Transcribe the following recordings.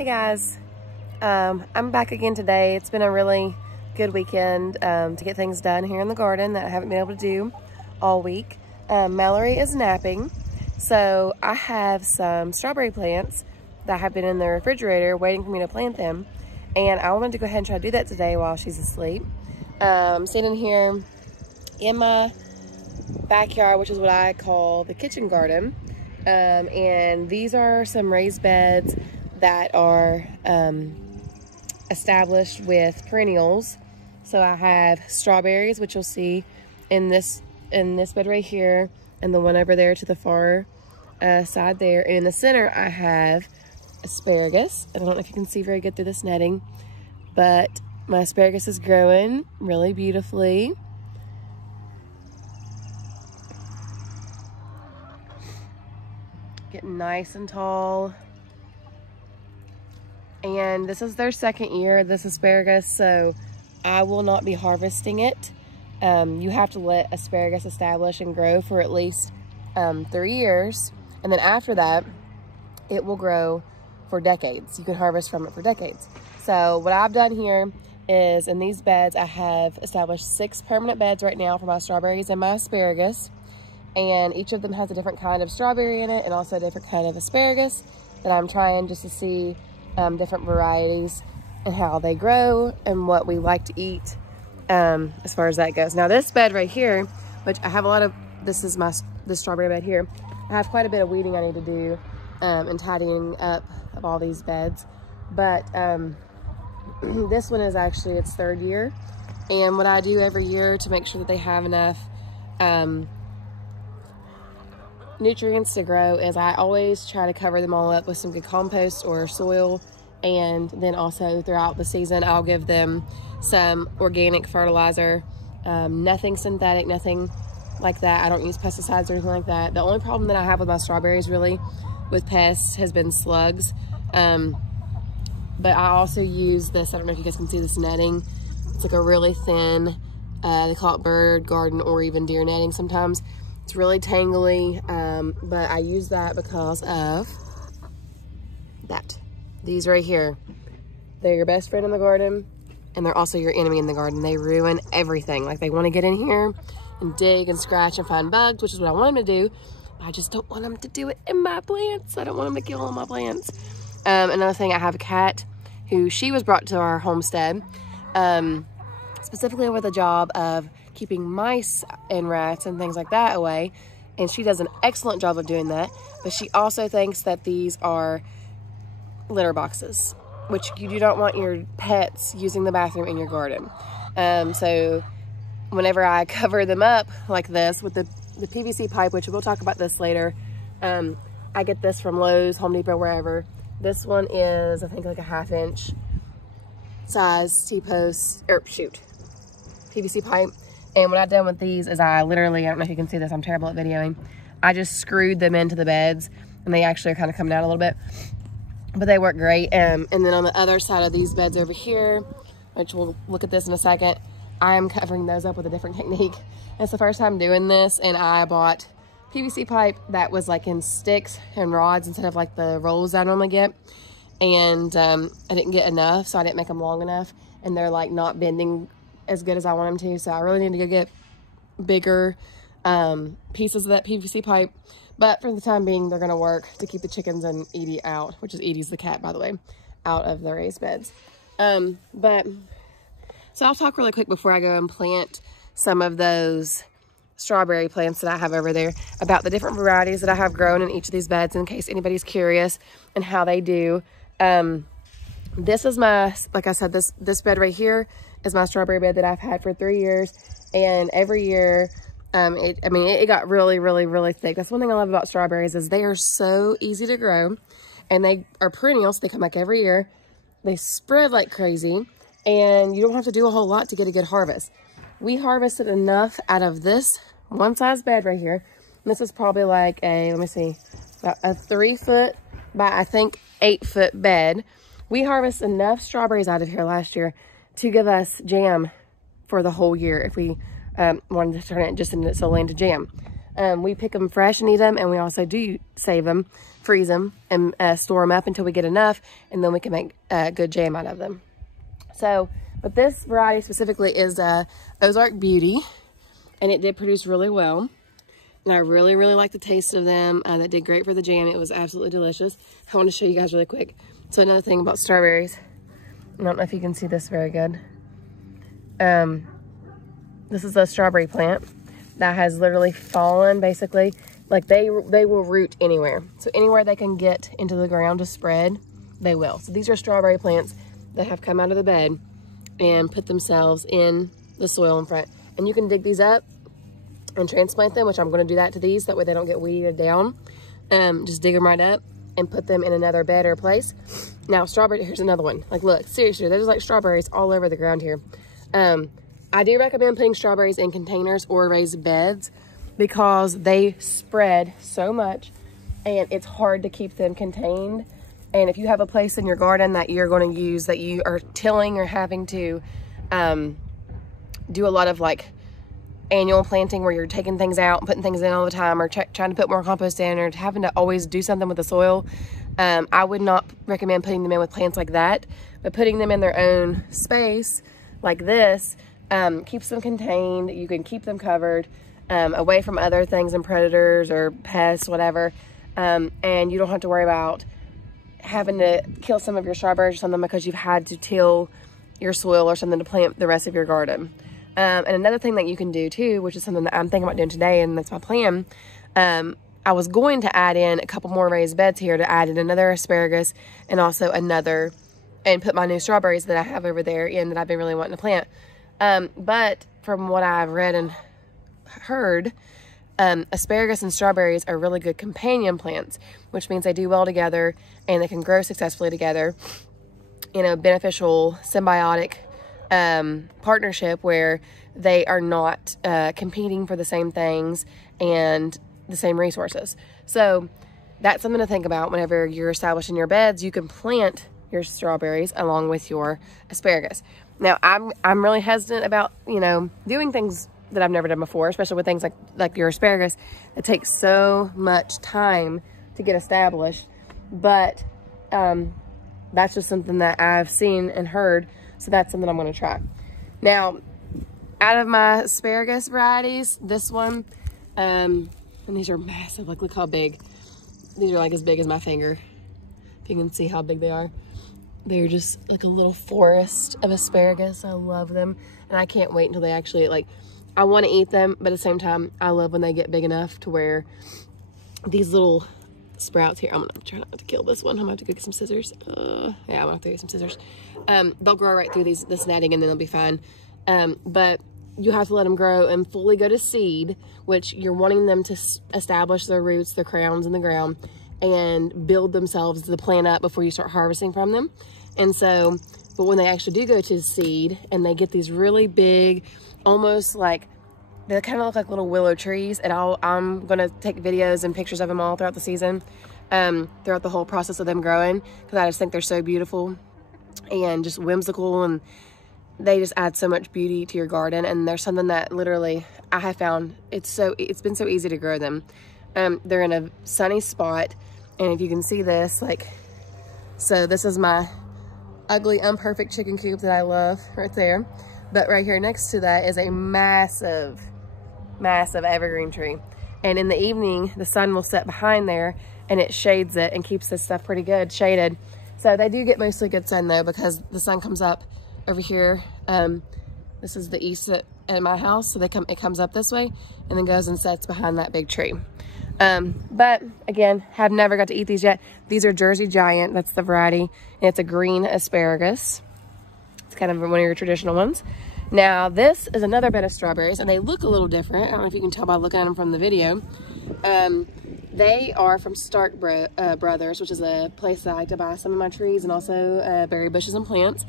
Hey guys, I'm back again today. It's been a really good weekend to get things done here in the garden that I haven't been able to do all week. Mallory is napping, so I have some strawberry plants that have been in the refrigerator waiting for me to plant them, and I wanted to go ahead and try to do that today while she's asleep. I'm standing here in my backyard, which is what I call the kitchen garden, and these are some raised beds that are established with perennials. So I have strawberries, which you'll see in this bed right here, and the one over there to the far side there. And in the center, I have asparagus. I don't know if you can see very good through this netting, but my asparagus is growing really beautifully. Getting nice and tall. And this is their second year, this asparagus, so I will not be harvesting it. You have to let asparagus establish and grow for at least 3 years. And then after that, it will grow for decades. You can harvest from it for decades. So what I've done here is in these beds, I have established 6 permanent beds right now for my strawberries and my asparagus. And each of them has a different kind of strawberry in it and also a different kind of asparagus that I'm trying just to see different varieties and how they grow and what we like to eat as far as that goes. Now this bed right here, which I have a lot of, this strawberry bed here, I have quite a bit of weeding I need to do and tidying up of all these beds. But this one is actually its 3rd year. And what I do every year to make sure that they have enough nutrients to grow is I always try to cover them all up with some good compost or soil, and then also throughout the season I'll give them some organic fertilizer, nothing synthetic, nothing like that. I don't use pesticides or anything like that. The only problem that I have with my strawberries really with pests has been slugs, but I also use this, I don't know if you guys can see this netting. It's like a really thin, they call it bird garden or even deer netting sometimes. It's really tangly, but I use that because of that. These right here, they're your best friend in the garden, and they're also your enemy in the garden. They ruin everything. Like, they want to get in here and dig and scratch and find bugs, which is what I want them to do. I just don't want them to do it in my plants. I don't want them to kill all my plants. Another thing, I have a cat who she was brought to our homestead, specifically with the job of keeping mice and rats and things like that away, and she does an excellent job of doing that. But she also thinks that these are litter boxes, which you do not want your pets using the bathroom in your garden. So whenever I cover them up like this with the PVC pipe, which we'll talk about this later, I get this from Lowe's, Home Depot, wherever. This one is, I think, like a 1/2 inch size T-post, or shoot, PVC pipe. And what I've done with these is I literally, I don't know if you can see this, I'm terrible at videoing. I just screwed them into the beds, and they actually are kind of coming out a little bit, but they work great. And then on the other side of these beds over here, which we'll look at this in a second, I am covering those up with a different technique. It's the first time doing this, and I bought PVC pipe that was like in sticks and rods instead of like the rolls I normally get. And I didn't get enough, so I didn't make them long enough, and they're like not bending as good as I want them to. So I really need to go get bigger pieces of that PVC pipe. But for the time being, they're gonna work to keep the chickens and Edie out, which is Edie's the cat, by the way, out of the raised beds. So I'll talk really quick before I go and plant some of those strawberry plants that I have over there about the different varieties that I have grown in each of these beds, in case anybody's curious and how they do. This is my, like I said, this bed right here is my strawberry bed that I've had for 3 years, and every year it got really thick. That's one thing I love about strawberries, is they are so easy to grow, and they are perennial, so they come back every year. They spread like crazy, and you don't have to do a whole lot to get a good harvest. We harvested enough out of this one size bed right here. And this is probably like a, let me see, about a 3 foot by, I think, 8 foot bed. We harvested enough strawberries out of here last year to give us jam for the whole year if we wanted to turn it just into solely into jam. We pick them fresh and eat them, and we also do save them for freeze them and store them up until we get enough, and then we can make good jam out of them. So, but this variety specifically is Ozark Beauty, and it did produce really well. And I really, really like the taste of them. That did great for the jam. It was absolutely delicious. I want to show you guys really quick. So another thing about strawberries, I don't know if you can see this very good. This is a strawberry plant that has literally fallen, basically. Like they will root anywhere. So anywhere they can get into the ground to spread, they will. So these are strawberry plants that have come out of the bed and put themselves in the soil in front. And you can dig these up and transplant them, which I'm going to do that to these. That way they don't get weeded down. Just dig them right up and put them in another bed or place. Now strawberry, here's another one. Like look, seriously, there's like strawberries all over the ground here. I do recommend putting strawberries in containers or raised beds because they spread so much and it's hard to keep them contained. And if you have a place in your garden that you're going to use, that you are tilling or having to do a lot of like annual planting where you're taking things out and putting things in all the time, or trying to put more compost in, or having to always do something with the soil, I would not recommend putting them in with plants like that. But putting them in their own space like this keeps them contained. You can keep them covered away from other things and predators or pests, whatever. And you don't have to worry about having to kill some of your strawberries or something because you've had to till your soil or something to plant the rest of your garden. And another thing that you can do too, which is something that I'm thinking about doing today, and that's my plan, I was going to add in a couple more raised beds here to add in another asparagus and also another, and put my new strawberries that I have over there in that I've been really wanting to plant. But from what I've read and heard, asparagus and strawberries are really good companion plants, which means they do well together and they can grow successfully together in a beneficial symbiotic partnership where they are not competing for the same things and the same resources. So that's something to think about whenever you're establishing your beds. You can plant your strawberries along with your asparagus. Now I'm really hesitant about, you know, doing things that I've never done before, especially with things like your asparagus. It takes so much time to get established, but that's just something that I've seen and heard. So that's something I'm going to try. Now, out of my asparagus varieties, this one, and these are massive. Like, look how big. These are like as big as my finger. If you can see how big they are. They're just like a little forest of asparagus. I love them. And I can't wait until they actually, like, I want to eat them, but at the same time, I love when they get big enough to where these little sprouts here, I'm gonna try not to kill this one. I'm gonna have to go get some scissors. Yeah, I'm gonna have to get some scissors. They'll grow right through this netting and then they'll be fine. But you have to let them grow and fully go to seed, which you're wanting them to establish their roots, their crowns in the ground, and build themselves the plant up before you start harvesting from them. And so, but when they actually do go to seed and they get these really big, almost like, they kind of look like little willow trees, and I'm going to take videos and pictures of them all throughout the season, throughout the whole process of them growing, because I just think they're so beautiful and just whimsical, and they just add so much beauty to your garden. And there's something that literally I have found, it's been so easy to grow them. They're in a sunny spot, and if you can see this, like, so this is my ugly, imperfect chicken coop that I love right there. But right here next to that is a massive, massive evergreen tree. And in the evening, the sun will set behind there and it shades it and keeps this stuff pretty good shaded. So they do get mostly good sun though, because the sun comes up over here. This is the east at my house. So it comes up this way and then goes and sets behind that big tree. But again, have never got to eat these yet. These are Jersey Giant, that's the variety. And it's a green asparagus. It's kind of one of your traditional ones. Now this is another bed of strawberries, and they look a little different. I don't know if you can tell by looking at them from the video. They are from Stark Brothers, which is a place that I like to buy some of my trees and also berry bushes and plants.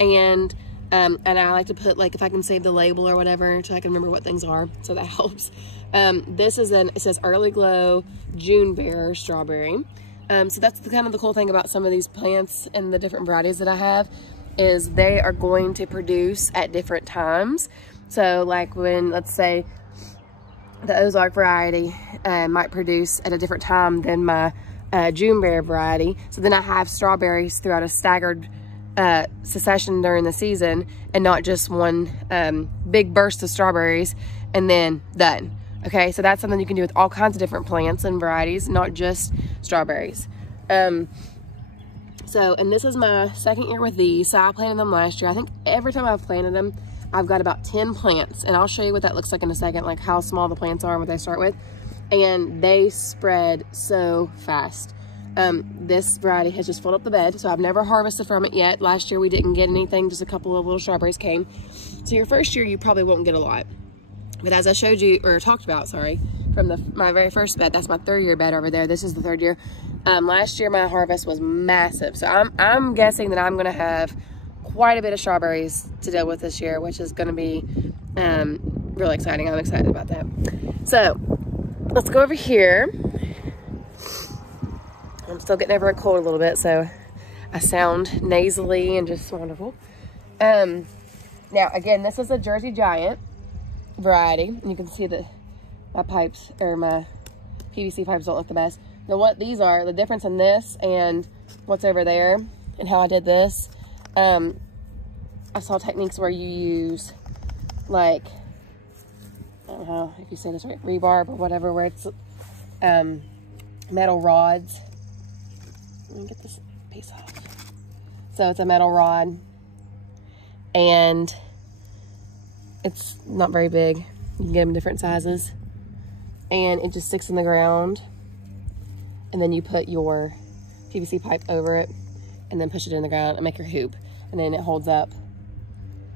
And I like to put, like, if I can save the label or whatever, so I can remember what things are, so that helps. This is it says Early Glow June Bearer Strawberry. So that's kind of the cool thing about some of these plants and the different varieties that I have, is they are going to produce at different times. So like when, let's say, the Ozark variety might produce at a different time than my Juneberry variety. So then I have strawberries throughout a staggered succession during the season, and not just one big burst of strawberries and then done. Okay, so that's something you can do with all kinds of different plants and varieties, not just strawberries. And this is my second year with these. So I planted them last year. I think every time I've planted them, I've got about 10 plants, and I'll show you what that looks like in a second, like how small the plants are and what they start with. And they spread so fast. This variety has just filled up the bed, so I've never harvested from it yet. Last year we didn't get anything, just a couple of little strawberries came. So your first year you probably won't get a lot. But as I showed you, or talked about, sorry, from my very first bed, that's my 3rd year bed over there. This is the 3rd year. Last year my harvest was massive. So I'm guessing that I'm gonna have quite a bit of strawberries to deal with this year, which is gonna be really exciting. I'm excited about that. So let's go over here. I'm still getting over a cold a little bit, so I sound nasally and just wonderful. Now, again, this is a Jersey Giant variety, and you can see that my pipes, or my PVC pipes, don't look the best. Now, what these are, the difference in this and what's over there, and how I did this, I saw techniques where you use, like, I don't know if you say this right, rebarb or whatever, where it's metal rods. Let me get this piece off. So it's a metal rod, and it's not very big. You can get them different sizes, and it just sticks in the ground, and then you put your PVC pipe over it and then push it in the ground and make your hoop, and then it holds up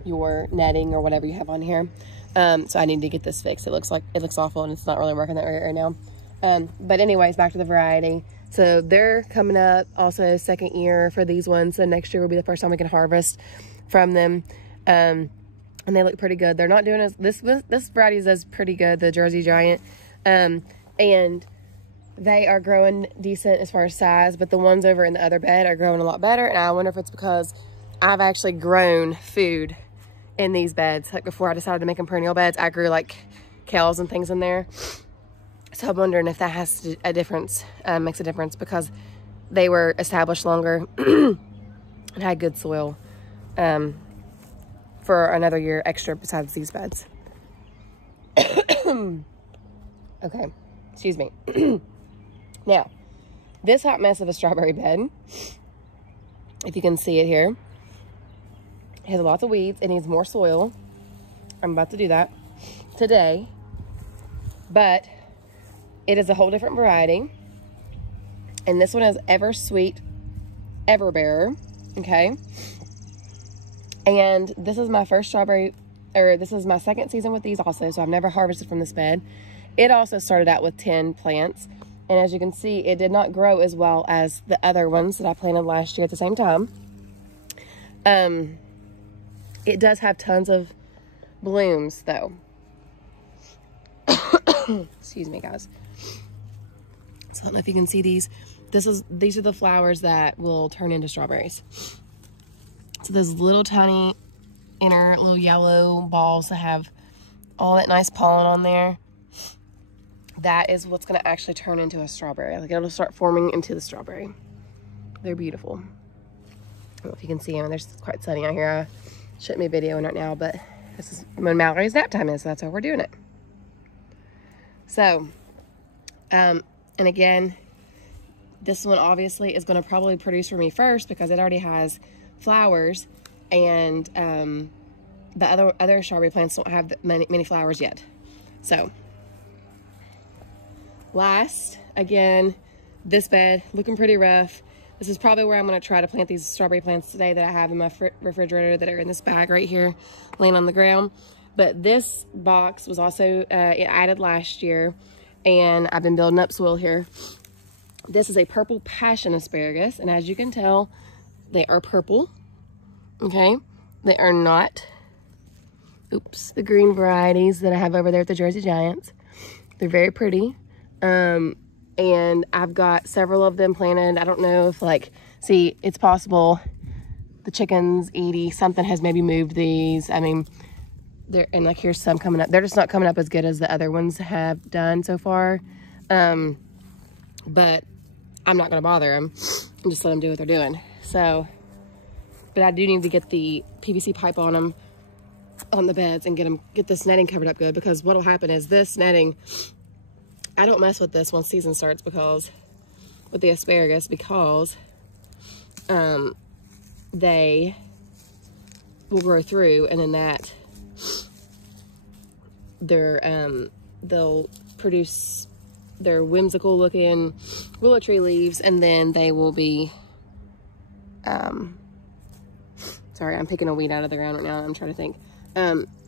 your netting or whatever you have on here. So I need to get this fixed. It looks awful, and it's not really working that right now. But anyways, back to the variety. So they're coming up, also 2nd year for these ones. So next year will be the first time we can harvest from them. And they look pretty good. They're not doing as, this variety does pretty good, the Jersey Giant. And they are growing decent as far as size, but the ones over in the other bed are growing a lot better. And I wonder if it's because I've actually grown food in these beds. Like before I decided to make them perennial beds, I grew like kales and things in there. So I'm wondering if that has a difference, makes a difference, because they were established longer and had good soil for another year extra besides these beds. Okay, excuse me. Now, this hot mess of a strawberry bed, if you can see it here, it has lots of weeds. It needs more soil. I'm about to do that today, but it is a whole different variety, and this one is Ever Sweet Everbearer, okay? And this is my first strawberry, or this is my 2nd season with these also, so I've never harvested from this bed. It also started out with 10 plants, and as you can see, it did not grow as well as the other ones that I planted last year at the same time. It does have tons of blooms, though. Excuse me, guys. So I don't know if you can see these. These are the flowers that will turn into strawberries. So those little tiny inner little yellow balls that have all that nice pollen on there, that is what's going to actually turn into a strawberry. Like, it'll start forming into the strawberry. They're beautiful. I don't know if you can see them. There's quite sunny out here. I shouldn't be videoing right now, but this is when Mallory's nap time is, so that's how we're doing it. So, and again, this one obviously is going to probably produce for me first because it already has flowers, and the other strawberry plants don't have many flowers yet. So, last, again, this bed looking pretty rough. This is probably where I'm going to try to plant these strawberry plants today that I have in my refrigerator that are in this bag right here laying on the ground. But this box was also added last year, and I've been building up soil here. This is a purple passion asparagus, and as you can tell, they are purple, okay? They are not, oops, the green varieties that I have over there at the Jersey Giants. They're very pretty, and I've got several of them planted. I don't know if, like, see, it's possible the chickens, Edie, something has maybe moved these. I mean, and like here's some coming up. They're just not coming up as good as the other ones have done so far. But I'm not going to bother them and just let them do what they're doing. So, but I do need to get the PVC pipe on them, on the beds, and get this netting covered up good, because what will happen is this netting, I don't mess with this once season starts, because with the asparagus, because they will grow through, and then they'll produce their whimsical looking willow tree leaves, and then they will be sorry, I'm picking a weed out of the ground right now. I'm trying to think.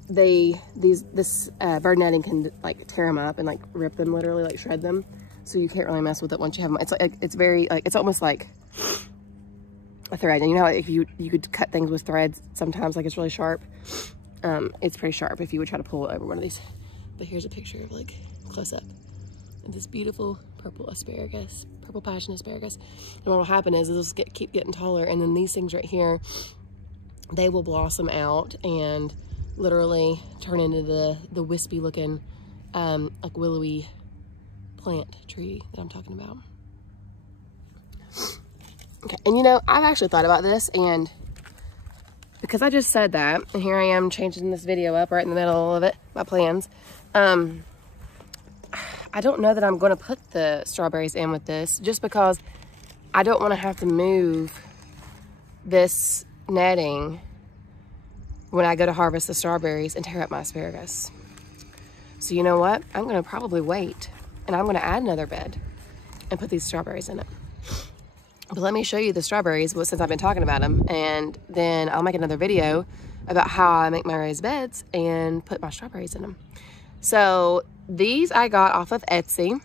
This bird netting can like tear them up and like rip them, literally like shred them. So you can't really mess with it once you have them. It's like, it's very like, it's almost like a thread. And you know how if you could cut things with threads sometimes, like it's really sharp. It's pretty sharp if you would try to pull it over one of these. But here's a picture of like close up of this beautiful purple asparagus, purple passion asparagus. And what will happen is it'll keep getting taller, and then these things right here, they will blossom out and literally turn into the wispy looking like willowy plant tree that I'm talking about. Okay, and you know, I've actually thought about this, and because I just said that, and here I am changing this video up right in the middle of it, my plans. I don't know that I'm going to put the strawberries in with this, just because I don't want to have to move this netting when I go to harvest the strawberries and tear up my asparagus. So you know what? I'm going to probably wait, and I'm going to add another bed and put these strawberries in it. But let me show you the strawberries since I've been talking about them, and then I'll make another video about how I make my raised beds and put my strawberries in them. So these I got off of Etsy,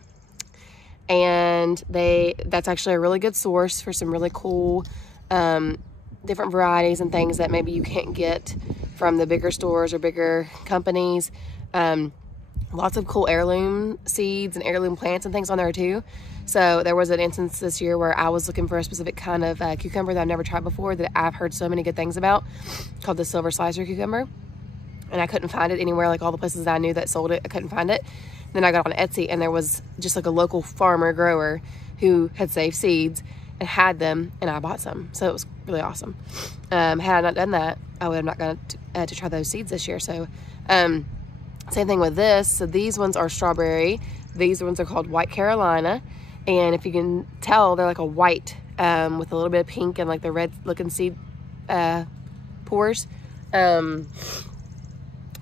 and that's actually a really good source for some really cool different varieties and things that maybe you can't get from the bigger stores or bigger companies. Lots of cool heirloom seeds and heirloom plants and things on there too. So there was an instance this year where I was looking for a specific kind of cucumber that I've never tried before, that I've heard so many good things about, called the silver slicer cucumber. And I couldn't find it anywhere, like all the places that I knew that sold it, I couldn't find it. Then I got on Etsy, and there was just like a local farmer grower who had saved seeds and had them, and I bought some. So it was really awesome. Had I not done that, I would have not gone to try those seeds this year. So same thing with this. So these ones are strawberry. These ones are called White Carolina. And if you can tell, they're like a white with a little bit of pink and like the red looking seed pores.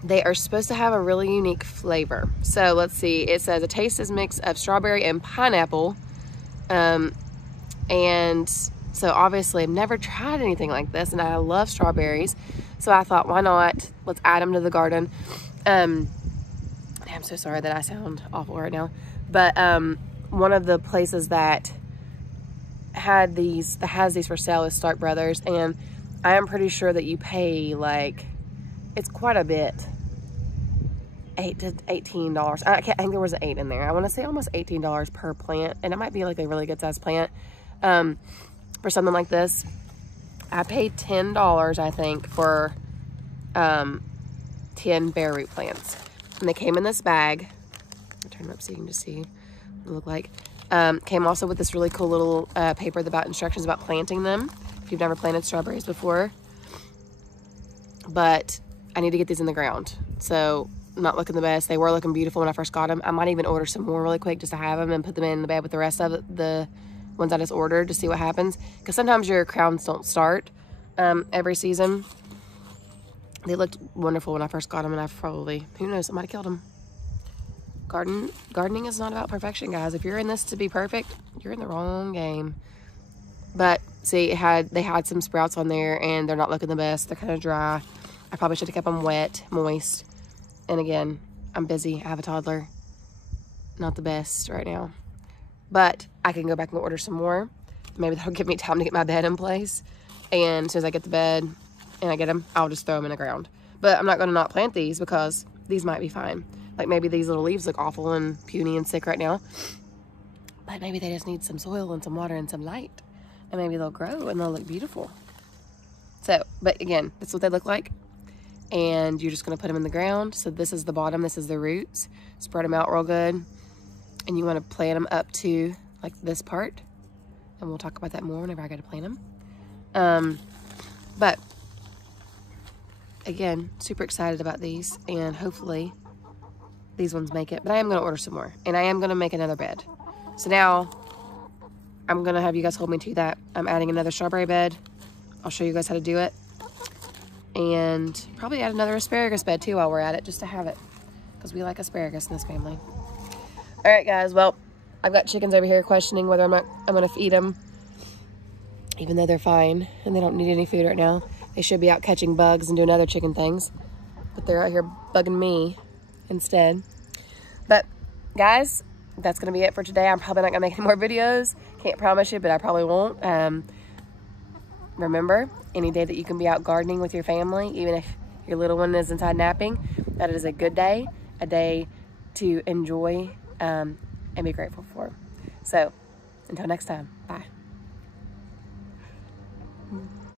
They are supposed to have a really unique flavor. So let's see. It says a taste is mix of strawberry and pineapple. And so obviously I've never tried anything like this, and I love strawberries. So I thought, why not? Let's add them to the garden. I'm so sorry that I sound awful right now. But one of the places that has these for sale is Stark Brothers, and I am pretty sure that you pay like, it's quite a bit. $8 to $18. I think there was an 8 in there. I want to say almost $18 per plant, and it might be like a really good sized plant. For something like this, I paid $10, I think, for 10 bare root plants, and they came in this bag. I'll turn them up so you can just see what they look like. Came also with this really cool little paper about instructions about planting them, if you've never planted strawberries before. But I need to get these in the ground, so not looking the best. They were looking beautiful when I first got them. I might even order some more really quick just to have them and put them in the bed with the rest of the ones I just ordered to see what happens, because sometimes your crowns don't start every season. They looked wonderful when I first got them, and I've probably, who knows, somebody killed them. Gardening is not about perfection, guys. If you're in this to be perfect, you're in the wrong game. But see, they had some sprouts on there, and they're not looking the best. They're kind of dry. I probably should have kept them wet, moist. And again, I'm busy. I have a toddler. Not the best right now. But I can go back and order some more. Maybe that'll give me time to get my bed in place. And as soon as I get the bed and I get them, I'll just throw them in the ground. But I'm not going to not plant these, because these might be fine. Like maybe these little leaves look awful and puny and sick right now. But maybe they just need some soil and some water and some light. And maybe they'll grow and they'll look beautiful. So, but again, that's what they look like. And you're just going to put them in the ground. So this is the bottom, this is the roots. Spread them out real good. And you want to plant them up to like this part. and we'll talk about that more whenever I go to plant them. But again, super excited about these, and hopefully these ones make it. But I am going to order some more, and I am going to make another bed. So now I'm going to have you guys hold me to that. I'm adding another strawberry bed. I'll show you guys how to do it. And probably add another asparagus bed too while we're at it, just to have it, because we like asparagus in this family. All right, guys. Well, I've got chickens over here questioning whether I'm going to feed them, even though they're fine and they don't need any food right now. They should be out catching bugs and doing other chicken things, but they're out here bugging me instead. But guys, that's going to be it for today. I'm probably not going to make any more videos. Can't promise you, but I probably won't. Remember, any day that you can be out gardening with your family, even if your little one is inside napping, that is a good day, a day to enjoy and be grateful for. So, until next time, bye.